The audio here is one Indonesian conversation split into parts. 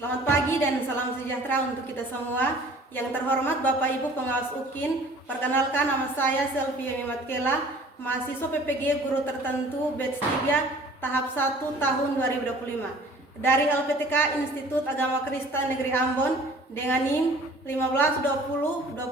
Selamat pagi dan salam sejahtera untuk kita semua. Yang terhormat Bapak Ibu Pengawas UKIN, perkenalkan nama saya Selvia Mimatkela, mahasiswa PPG Guru Tertentu batch 3 tahap 1 tahun 2025 dari LPTK Institut Agama Kristen Negeri Ambon dengan NIM 1520 25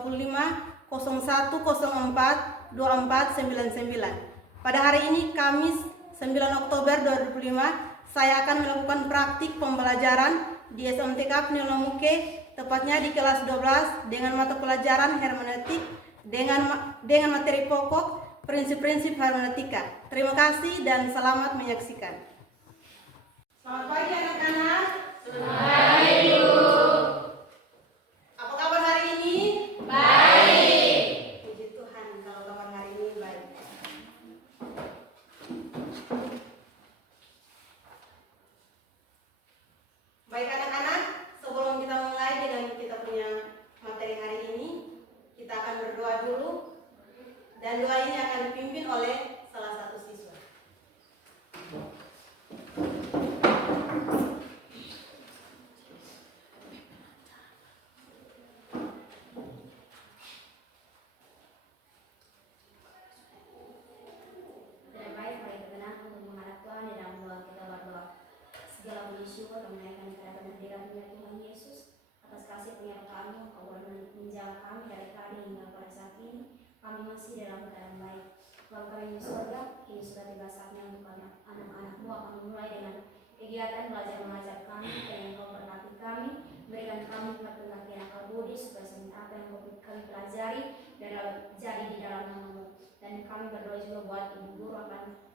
0104 2499. Pada hari ini Kamis 9 Oktober 2005 saya akan melakukan praktik pembelajaran di SMTK Pniolomuke, tepatnya di kelas 12 dengan mata pelajaran hermeneutik dengan materi pokok prinsip-prinsip hermeneutika. Terima kasih dan selamat menyaksikan. Selamat pagi anak-anak. Selamat pagi, Bu. Apa kabar hari ini? Baik. Puji Tuhan kalau kabar hari ini baik. Baik anak-anak, sebelum kita mulai dengan kita punya materi hari ini, kita akan berdoa dulu, dan doa ini akan dipimpin oleh salah satu siswa. Segala puji syukur dan menaikkan kepada kehadiran Tuhan Yesus atas kasih penyertaan-Mu, Kau menjaga kami dari tadi hingga pada saat ini. Kami masih dalam keadaan baik. Bapa kami di surga, kini sudah tiba saatnya untuk anak-anak-Mu akan memulai dengan kegiatan belajar mengajar kami, dan Kau berkati kami, berikan kami hati-hati yang Kau budi supaya semua apa yang kami pelajari dan jadi di dalam nama-Mu. Dan kami berdoa juga buat ibu guru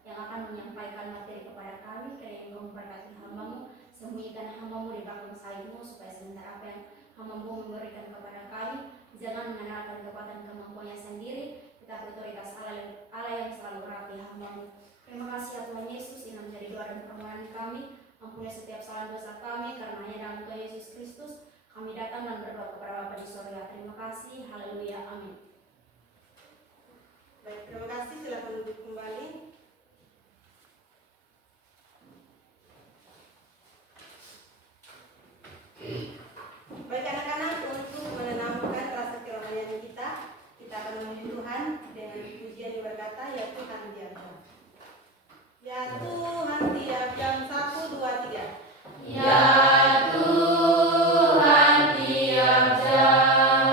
yang akan menyampaikan materi kepada kami, kiranya Engkau memberkati hamba-Mu, sembunyikan hamba-Mu di belakang salib-Mu, supaya sementara apa yang hamba-Mu memberikan kepada kami jangan mengandalkan kekuatan kemampuannya sendiri, tetapi otoritas Allah yang selalu merapi hamba-Mu. Terima kasih ya Tuhan Yesus, ini menjadi doa dan permohonan kami. Ampuni setiap salah dosa kami, karena hanya dalam Tuhan Yesus Kristus kami datang dan berdoa kepada Bapa di surga. Terima kasih, haleluya, amin. Baik, terima kasih. Silakan duduk kembali. Baik anak-anak, untuk menanamkan rasa kerohanian kita akan memuji Tuhan dengan pujian yang berkata, ya Tuhan tiap jam. Ya Tuhan tiap jam, 1, 2, 3. Ya Tuhan tiap jam,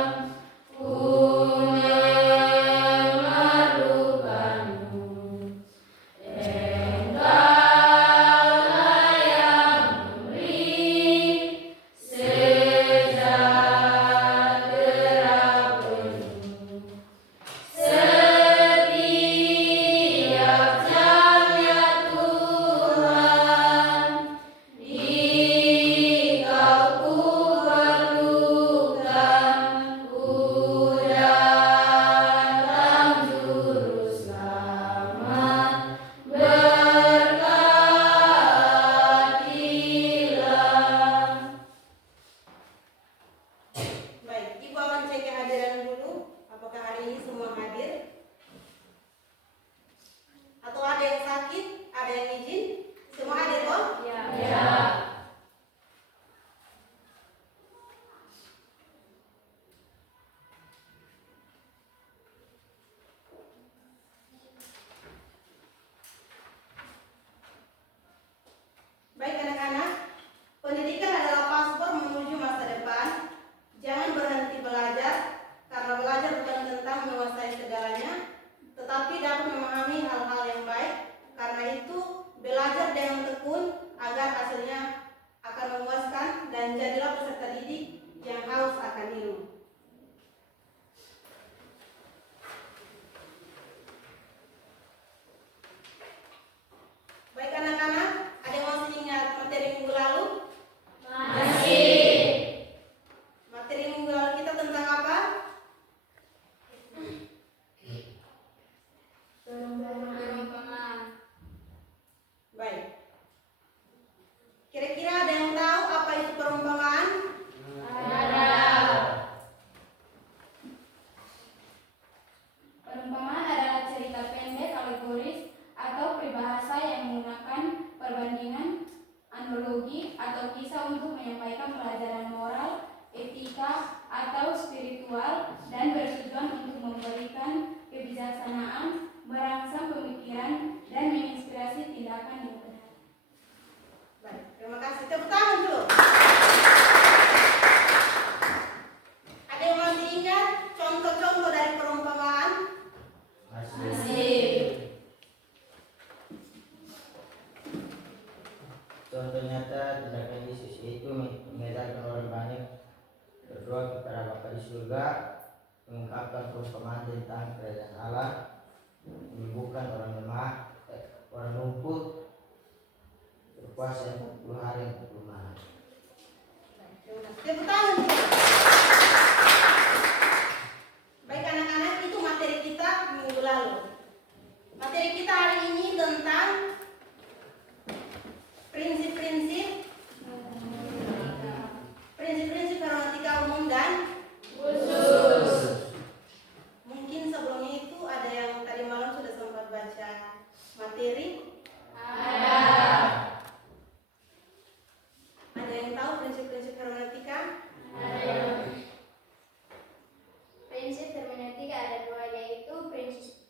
Baik anak-anak, pendidikan adalah paspor menuju masa depan. Jangan berhenti belajar, karena belajar bukan tentang menguasai segalanya, tetapi dapat memahami hal-hal yang baik. Karena itu, belajar dengan tekun agar hasilnya akan memuaskan, dan jadilah peserta didik yang haus akan ilmu. Baik anak-anak, ada yang masih ingat materi minggu lalu? masih. Materi minggu lalu kita tentang apa? Baik. Kira-kira menyampaikan pelajaran moral, etika, atau spiritual dan bertujuan untuk memberikan kebijaksanaan, merangsang pemikiran, dan menginspirasi tindakan yang benar. Baik, terima kasih. Tepuk tangan dulu. Ada yang masih ingat contoh-contoh dari perumpamaan? Masih. Contoh nyata tindakan Yesus yaitu mengedarkan orang banyak, berdoa kepada Bapa di surga, mengungkapkan perumpamaan tentang kerajaan Allah, menyembuhkan orang lemah, orang lumpuh, berpuasa 40 hari 40 malam. Tepuk tangan. Baik anak-anak, itu materi kita minggu lalu. Materi kita hari ini tentang prinsip-prinsip hermeneutika umum dan khusus. Mungkin sebelumnya itu ada yang tadi malam sudah sempat baca materi? Ada yang tahu prinsip-prinsip hermeneutika? Prinsip hermeneutika ada dua, yaitu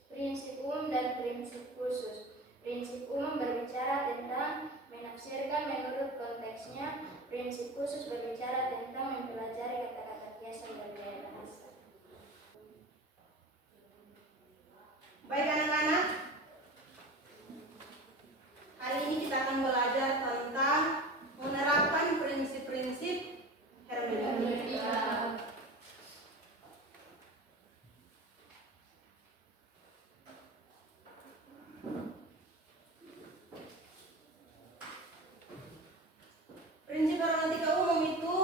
prinsip umum dan prinsip khusus. Prinsip umum berbicara tentang menafsirkan menurut konteksnya. Prinsip khusus berbicara tentang mempelajari kata-kata kiasan dan gaya bahasa. Baik anak-anak, hari ini kita akan belajar tentang menerapkan prinsip-prinsip hermeneutika. Prinsip hermeneutika umum itu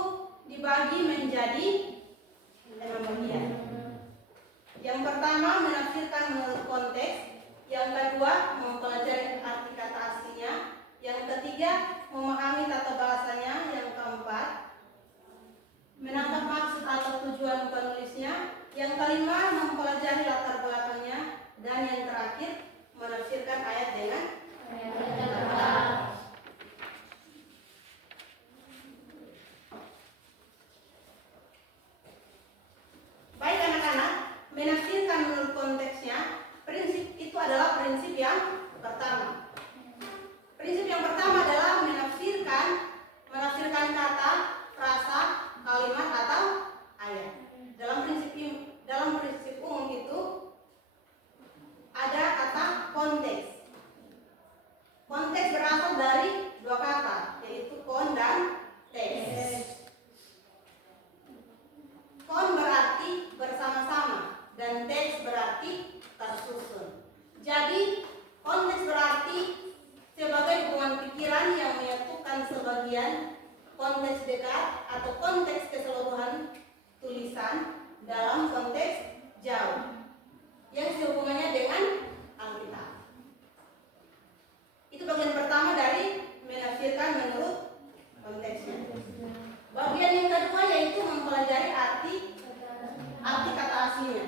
dibagi menjadi 5 bagian. Yang pertama, menafsirkan menurut konteks. Yang kedua, mempelajari arti kata aslinya. Yang ketiga, memahami tata bahasanya. Yang keempat, menangkap maksud atau tujuan penulisnya. Yang kelima, mempelajari latar belakangnya. Dan yang terakhir, menafsirkan ayat dengan kata. Baik anak-anak, menafsirkan menurut konteksnya. Prinsip itu adalah prinsip yang pertama. Prinsip yang pertama adalah menafsirkan kata, frasa, kalimat atau ayat. Dalam prinsip umum itu ada kata konteks. Konteks berasal dari dua kata, yaitu kon dan teks. Kon berarti bersama-sama dan teks berarti tersusun. Jadi konteks berarti sebagai hubungan pikiran yang menyatukan sebagian konteks dekat atau konteks keseluruhan tulisan dalam konteks jauh yang sehubungannya dengan Alkitab. Itu bagian pertama dari menafsirkan menurut konteksnya. Bagian yang kedua yaitu mempelajari arti kata aslinya.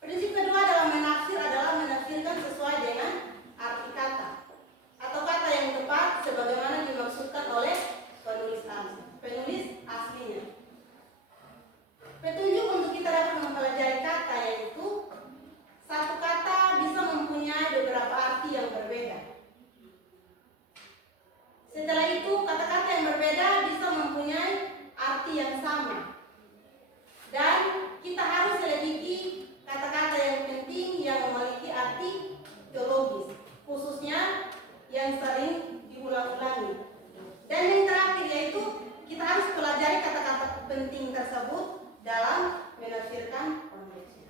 Prinsip kedua dalam menafsir adalah menafsirkan sesuai dengan arti kata atau kata yang tepat sebagaimana dimaksudkan oleh penulis aslinya. Petunjuk untuk kita dapat mempelajari kata yaitu satu kata bisa mempunyai beberapa arti yang berbeda. Setelah itu kata-kata yang berbeda bisa mempunyai arti yang sama. Dan kita harus selidiki kata-kata yang penting yang memiliki arti teologis, khususnya yang sering diulang-ulangi. Dan yang terakhir yaitu kita harus pelajari kata-kata penting tersebut dalam menafsirkan konteksnya.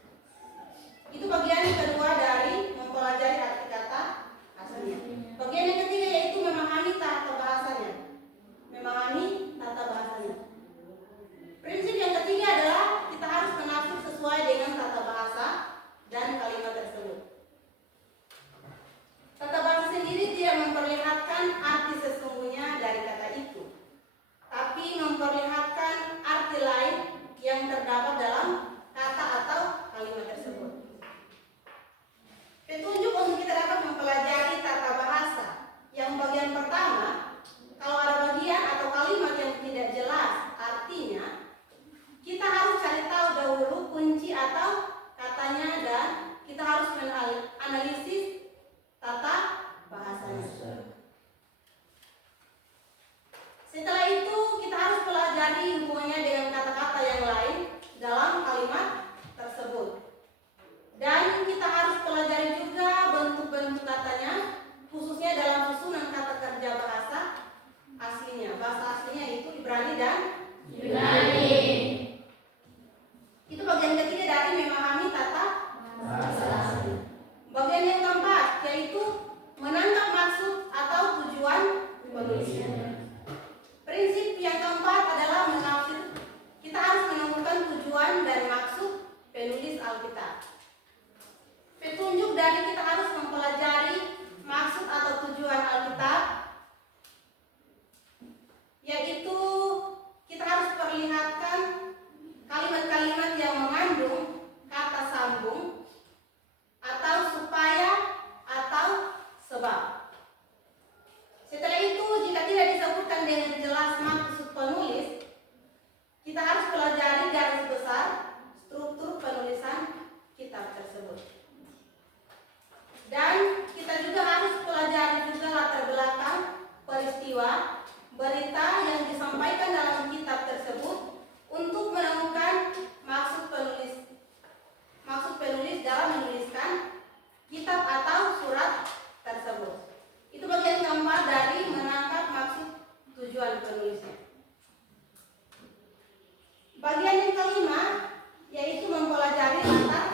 Itu bagian kedua dari mempelajari arti kata aslinya. Bagian yang ketiga yaitu memahami tata bahasanya. Prinsip yang ketiga adalah kita harus menafsir sesuai dengan tata bahasa dan kalimat tersebut. Tata bahasa sendiri tidak memperlihatkan arti sesungguhnya dari kata itu, tapi memperlihatkan arti lain yang terdapat dalam kata atau kalimat tersebut. Petunjuk untuk kita dapat mempelajari tata bahasa. Yang bagian pertama, kalau ada bagian atau kalimat yang tidak jelas mempelajari hubungannya dengan kata-kata yang lain dalam kalimat tersebut. Dan kita harus pelajari juga bentuk-bentuk katanya, khususnya dalam susunan kata kerja bahasa aslinya. Bahasa aslinya itu Ibrani dan Yunani. itu bagian ketiga dari memahami tata bahasa asli. Bagian yang keempat yaitu menangkap maksud atau tujuan penulisan. Prinsip yang keempat adalah menafsir. Kita harus menemukan tujuan dan maksud penulis Alkitab. Petunjuk dari kita harus mempelajari maksud atau tujuan Alkitab, yaitu kita harus perlihatkan kalimat-kalimat yang mengandung kata sambung atau supaya atau sebab. Setelah itu, jika tidak disebutkan dengan jelas maksud penulis, kita harus pelajari garis besar struktur penulisan kitab tersebut. Dan kita juga harus pelajari juga latar belakang peristiwa berita yang disampaikan dalam kitab tersebut untuk menemukan maksud penulis dalam menuliskan kitab atau surat tersebut. Itu bagian keempat dari menangkap maksud tujuan penulisnya. Bagian yang kelima yaitu mempelajari latar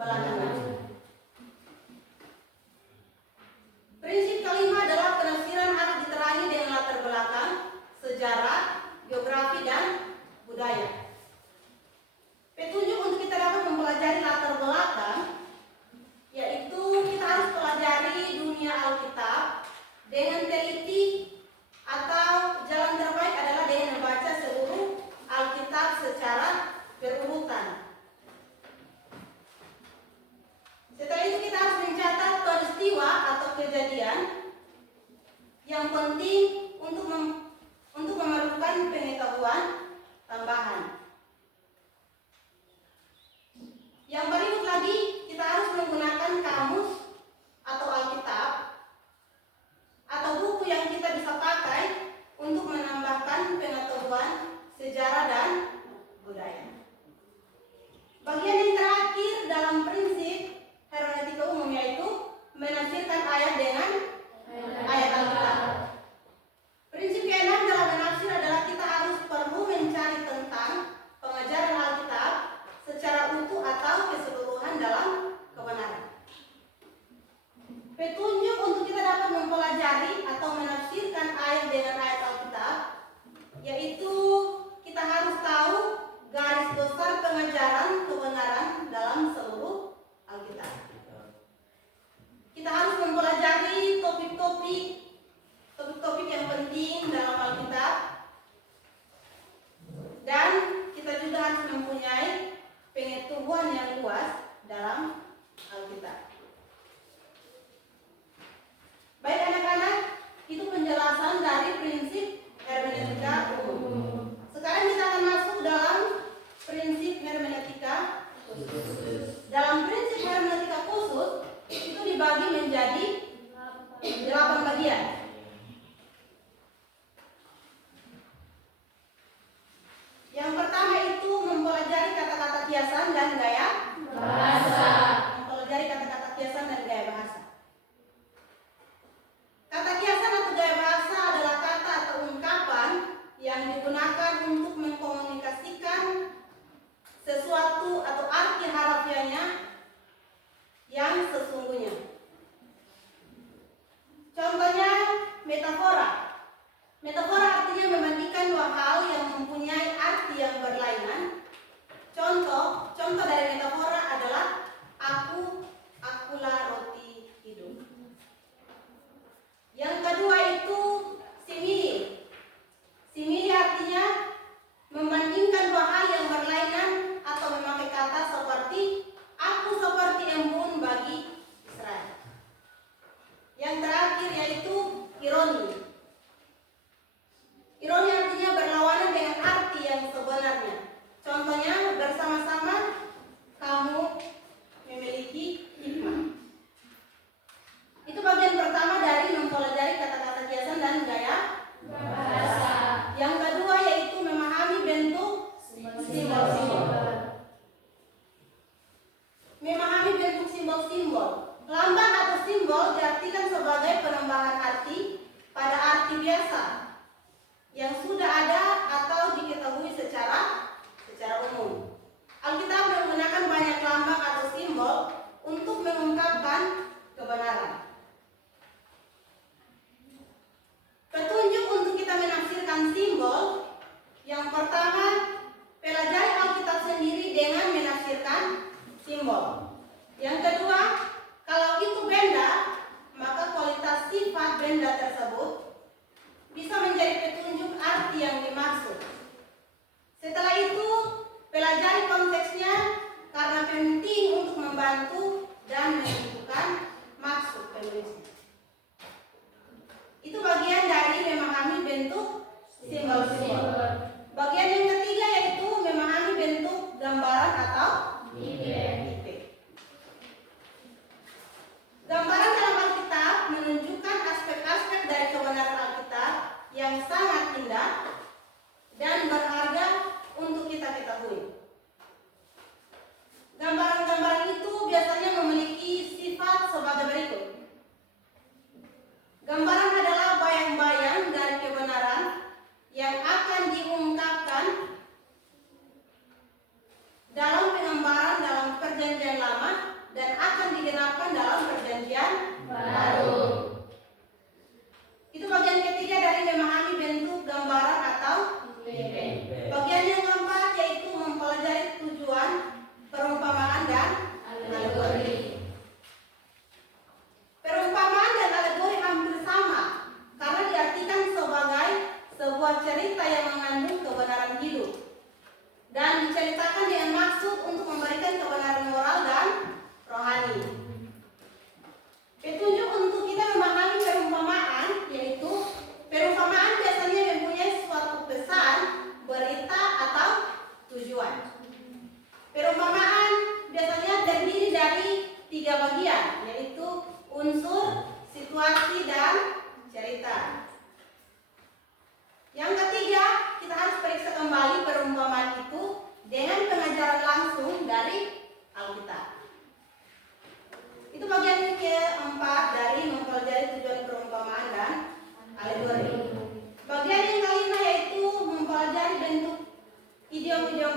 belakang. Prinsip kelima adalah penafsiran harus diterangi dengan latar belakang, sejarah, geografi, dan budaya. Petunjuk untuk kita dapat mempelajari latar belakang yaitu kita harus pelajari dunia Alkitab dengan teliti, atau jalan terbaik adalah dengan membaca seluruh Alkitab secara berurutan. Setelah itu kita harus mencatat peristiwa atau kejadian yang penting untuk memerlukan pengetahuan tambahan.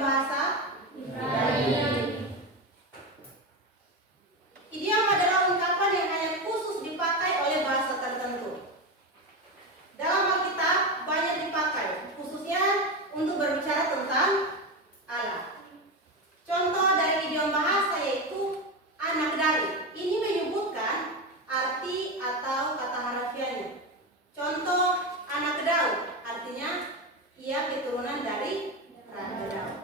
bahasa Ibrani. Idiom adalah ungkapan yang hanya khusus dipakai oleh bahasa tertentu. Dalam Alkitab banyak dipakai, khususnya untuk berbicara tentang Allah. Contoh dari idiom bahasa yaitu anak dari. Ini menyebutkan arti atau kata harafiahnya. Contoh anak Daud, artinya ia keturunan dari Raja Daud.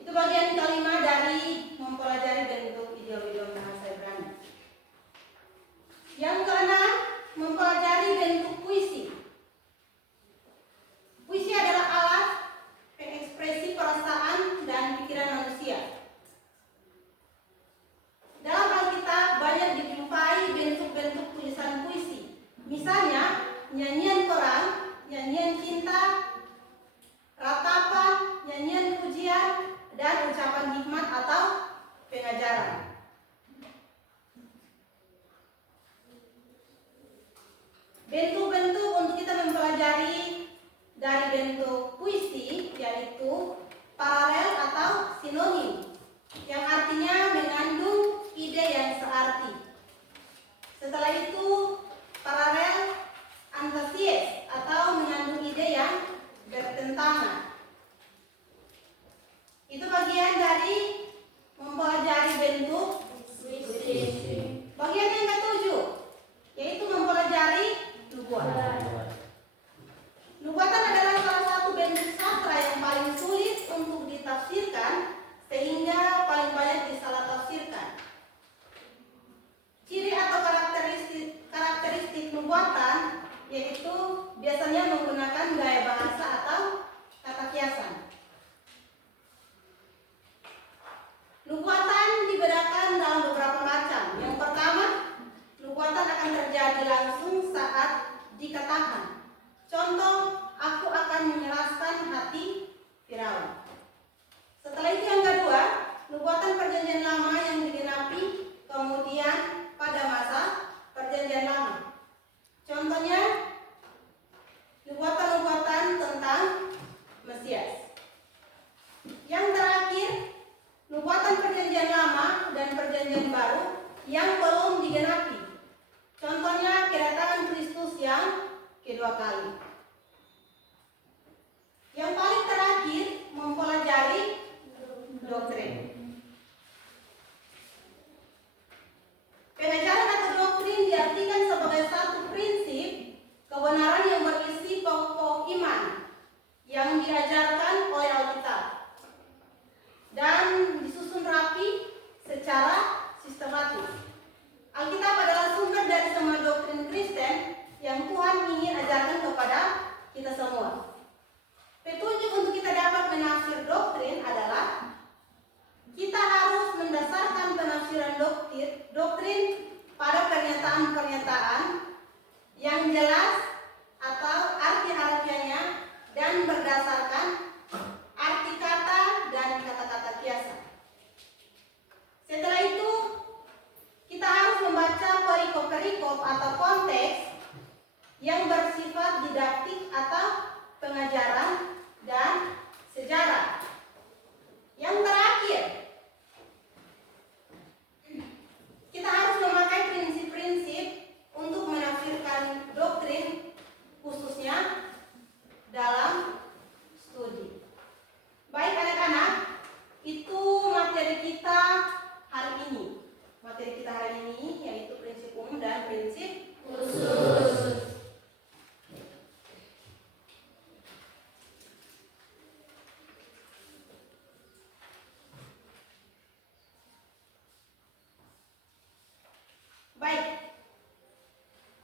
Itu bagian kelima dari mempelajari bentuk idiom-idiom bahasa Ibrani. Yang keenam, mempelajari bentuk puisi. Puisi adalah alat pengekspresi perasaan dan pikiran manusia. Dalam Alkitab banyak dijumpai bentuk-bentuk tulisan puisi. Misalnya, nyanyian perang, nyanyian cinta, ratapan, nyanyian pujian, dan ucapan hikmat atau pengajaran. Bentuk-bentuk untuk kita mempelajari dari bentuk puisi yaitu paralel atau sinonim, yang artinya mengandung ide yang searti. Setelah itu paralel antesies atau mengandung ide yang bertentangan. Itu bagian dari mempelajari bentuk puisi. Bagian yang ketujuh yaitu mempelajari nubuatan. Nubuatan adalah salah satu bentuk sastra yang paling sulit untuk ditafsirkan sehingga paling banyak disalah tafsirkan. Ciri atau karakteristik nubuatan yaitu biasanya menggunakan gaya bahasa atau kata kiasan. Nubuatan dibedakan dalam beberapa macam. Yang pertama, nubuatan akan terjadi langsung saat dikatakan. Contoh, aku akan menjelaskan hati Firaun. Setelah itu yang kedua, nubuatan perjanjian lama yang digenapi kemudian pada masa perjanjian lama. Contohnya, nubuatan-nubuatan tentang Mesias. Yang terakhir, nubuatan perjanjian lama dan perjanjian baru yang belum digenapi. Contohnya kedatangan Kristus yang kedua kali. Yang paling terakhir, mempelajari doktrin. Pengajaran atau doktrin diartikan sebagai satu prinsip kebenaran yang berisi pokok iman yang diajarkan oleh Alkitab dan disusun rapi secara sistematis. Alkitab adalah sumber dari semua doktrin Kristen yang Tuhan ingin ajarkan kepada kita semua. Petunjuk untuk kita dapat menafsir doktrin adalah kita harus mendasarkan penafsiran doktrin pada pernyataan-pernyataan yang jelas atau arti harfiahnya dan berdasarkan arti kata dan kata-kata kiasan. Setelah itu, kita harus membaca perikop-perikop atau konteks yang bersifat didaktik atau pengajaran dan sejarah. Yang terakhir, kita harus memakai prinsip-prinsip untuk menafsirkan doktrin, khususnya dalam studi. Baik anak-anak, itu materi kita hari ini. Materi kita hari ini yaitu prinsip umum dan prinsip khusus. Baik,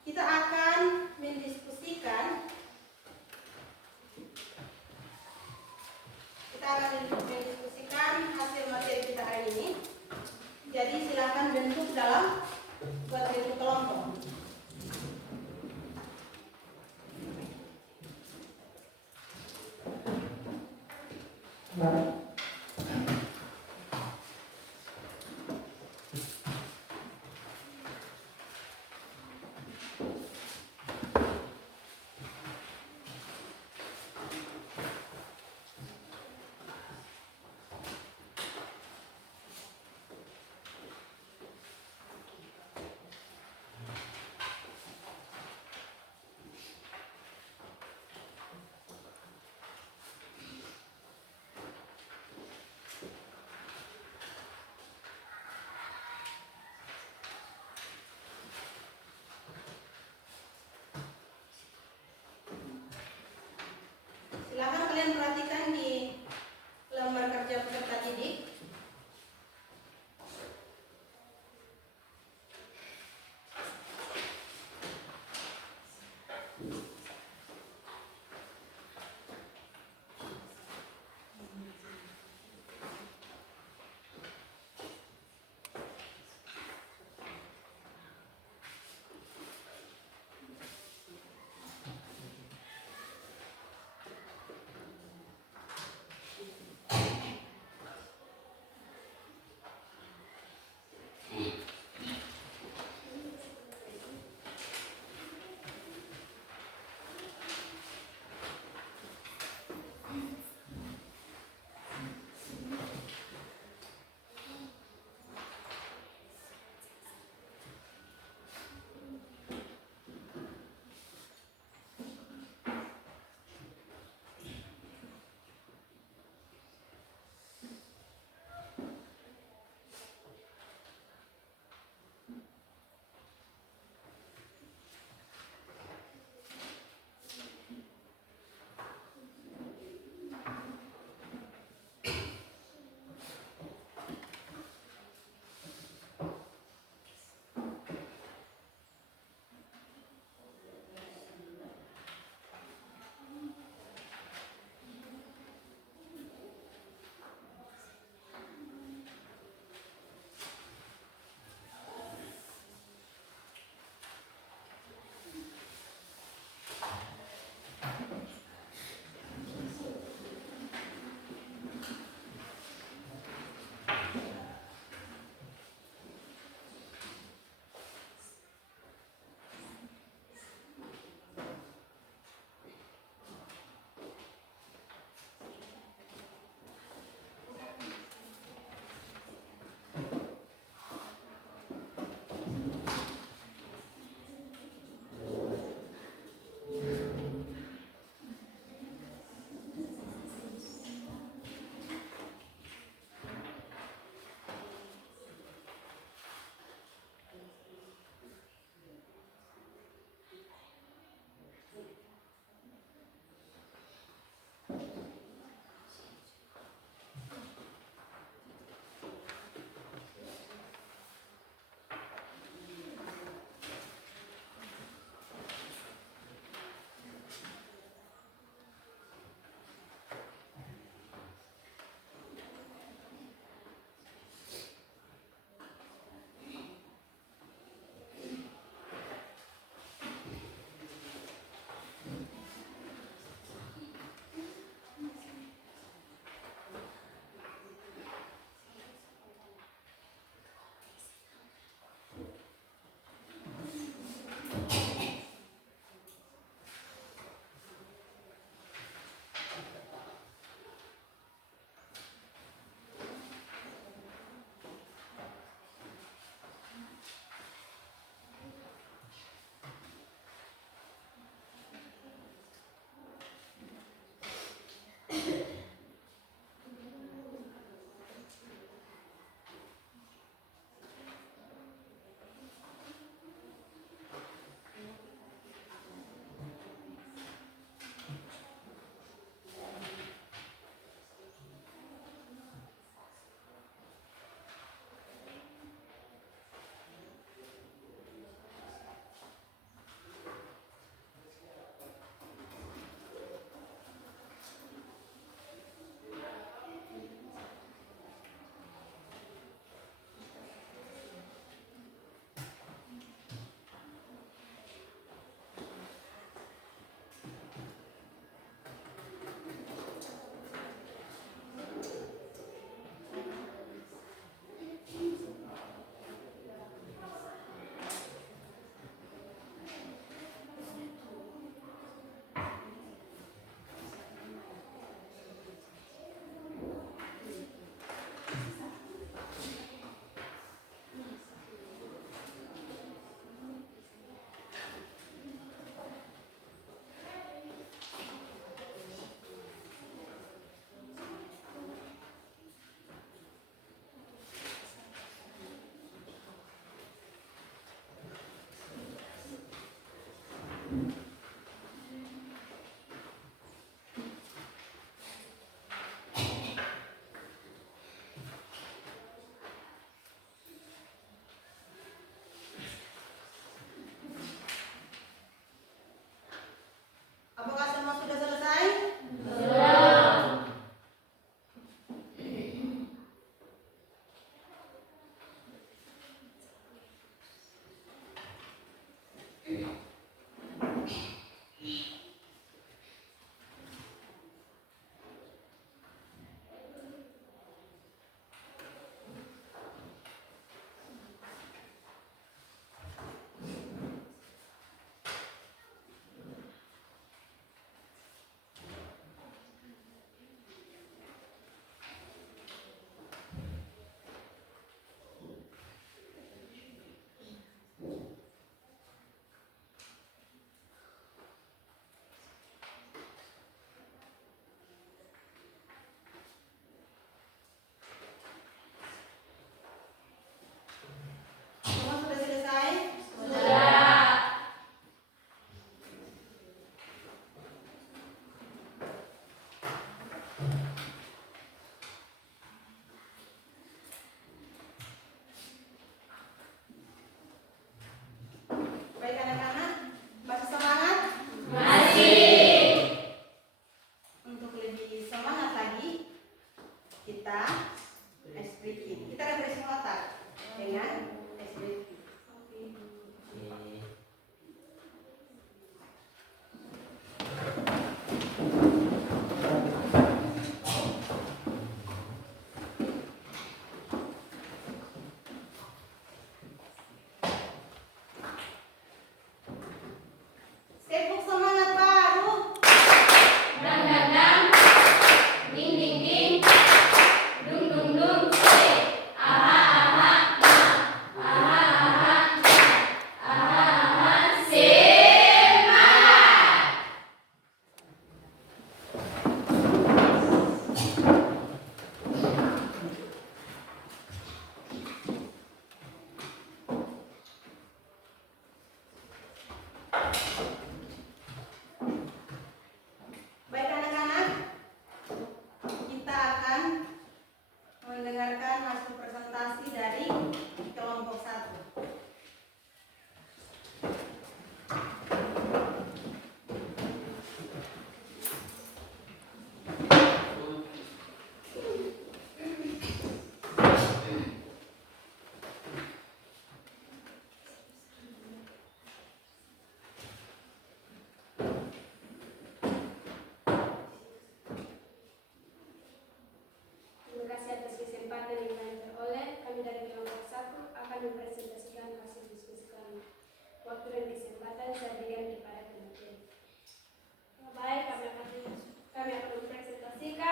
kita akan mendiskusikan hasil materi kita hari ini. Jadi silakan bentuk dalam buat bentuk kelompok.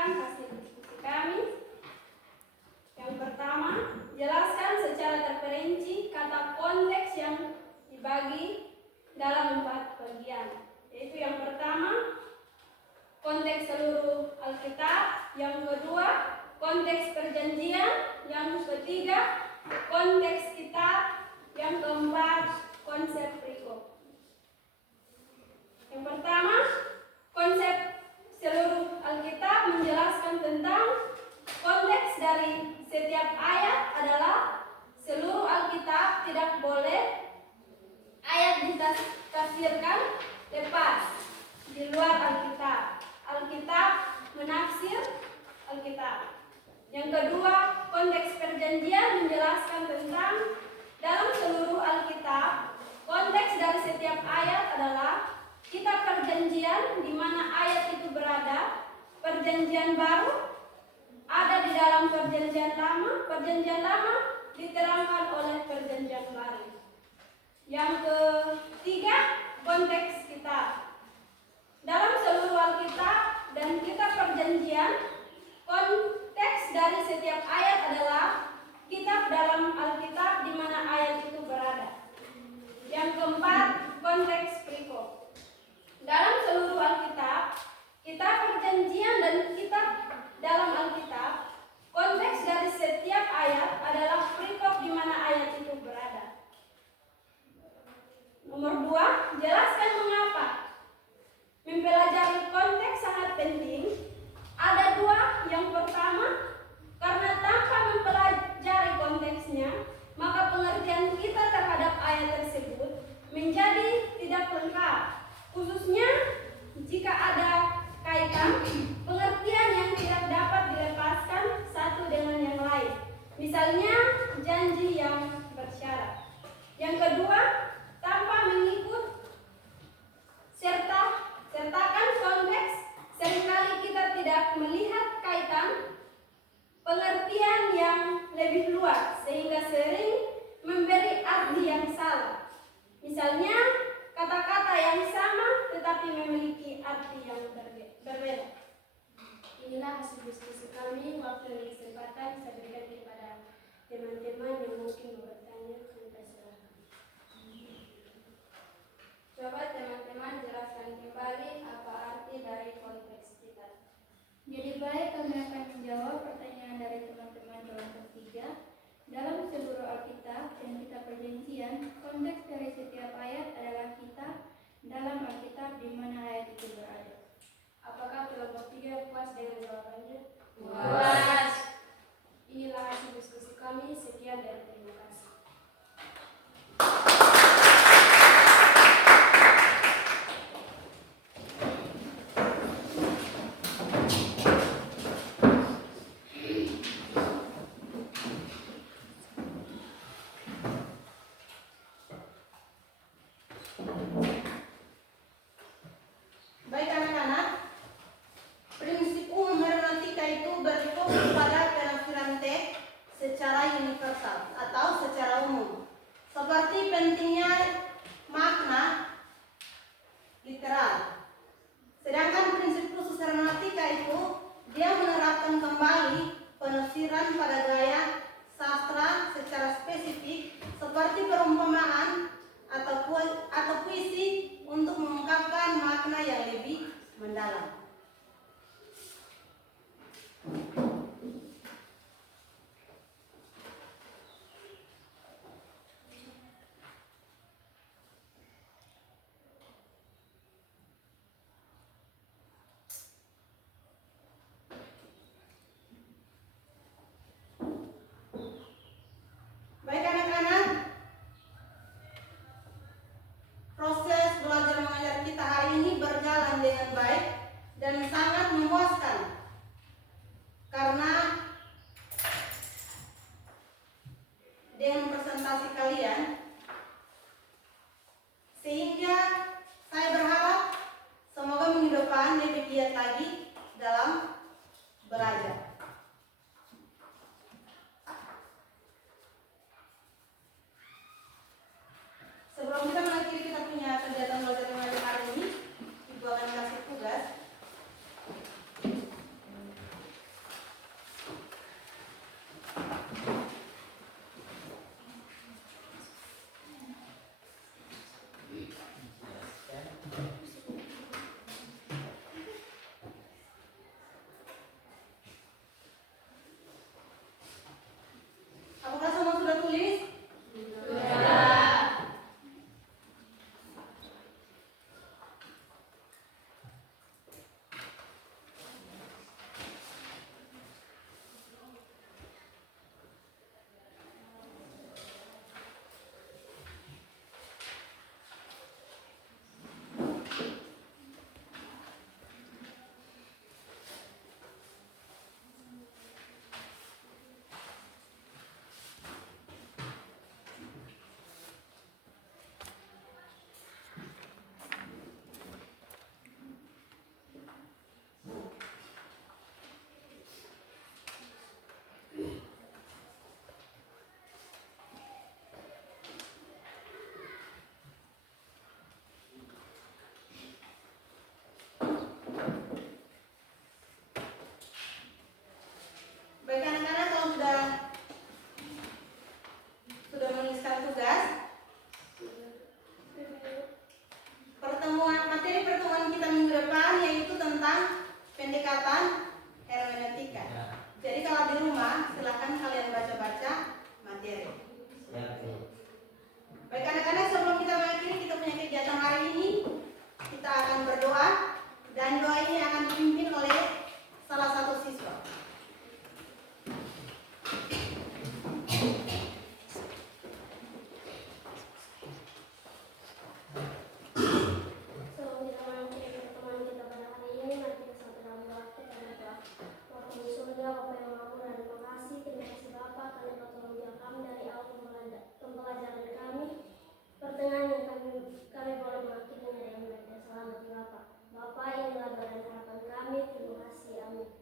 bacakan hasil diskusi kami. Yang pertama, jelaskan secara terperinci kata konteks yang dibagi dalam 4 bagian. Yaitu yang pertama, konteks seluruh Alkitab. Yang kedua, konteks perjanjian. Yang ketiga, konteks kitab. Yang keempat, konsep perikop. Yang pertama, konsep seluruh Alkitab menjelaskan tentang konteks dari setiap ayat adalah seluruh Alkitab tidak boleh ayat ditafsirkan lepas di luar Alkitab. Alkitab menafsir Alkitab. Yang kedua, konteks perjanjian menjelaskan tentang dalam seluruh Alkitab, konteks dari setiap ayat adalah kitab perjanjian di mana ayat itu berada, perjanjian baru ada di dalam perjanjian lama, perjanjian lama diterangkan oleh perjanjian baru. Yang ketiga, konteks kitab. Dalam seluruh Alkitab dan kitab perjanjian, konteks dari setiap ayat adalah kitab dalam Alkitab di mana ayat itu berada. Yang keempat, konteks perikop. Dalam seluruh Alkitab, kitab perjanjian dan kitab dalam Alkitab, konteks dari setiap ayat adalah perikop di mana ayat itu berada. Nomor 2, jelaskan mengapa. Mempelajari konteks sangat penting. Ada 2. Yang pertama, karena tanpa mempelajari konteksnya, maka pengertian kita terhadap ayat tersebut menjadi tidak lengkap. Khususnya jika ada kaitan pengertian yang tidak dapat dilepaskan satu dengan yang lain. Misalnya janji yang bersyarat. Yang kedua, tanpa mengikut sertakan konteks, seringkali kita tidak melihat kaitan pengertian yang lebih luas sehingga sering memberi arti yang salah. Misalnya kata-kata yang sama tetapi memiliki arti yang berbeda. Inilah hasil diskusi kami. Waktu dan kesempatan saya berikan kepada teman-teman yang mungkin bertanya. Coba teman-teman jelaskan kembali apa arti dari konteks kita. Jadi baik, kami akan menjawab pertanyaan dari teman-teman kelompok 3. Dalam seluruh Alkitab dan kitab perjanjian, konteks dari setiap ayat adalah kitab dalam Alkitab di mana ayat itu berada. Apakah kelompok 3 puas dengan jawabannya? Puas. Inilah hasil diskusi kami. Sekian dan terima kasih. Baik anak-anak, prinsip umum hermeneutika itu berfokus pada penafsiran teks secara universal atau secara umum, seperti pentingnya makna literal. Sedangkan prinsip khusus hermeneutika itu dia menerapkan kembali penafsiran pada gaya sastra secara spesifik seperti perumpamaan atau puisi untuk mengungkapkan makna yang lebih mendalam. Baik anak-anak, proses belajar mengajar kita hari ini berjalan dengan baik dan sangat memuaskan karena dengan presentasi kalian sehingga saya berharap semoga minggu depan lebih giat lagi dalam belajar. Sebelum kita mengakhiri kita punya kegiatan belajar mengajar hari ini, Ibu akan kasih tugas. Bapa, karena Kau tolong jauh kami dari awal pembelajaran kami. Pertengahan yang kami boleh mengakhirinya dengan baik dan selamat Bapa. Bapa, inilah badan harapan kami. Terima kasih. Amin.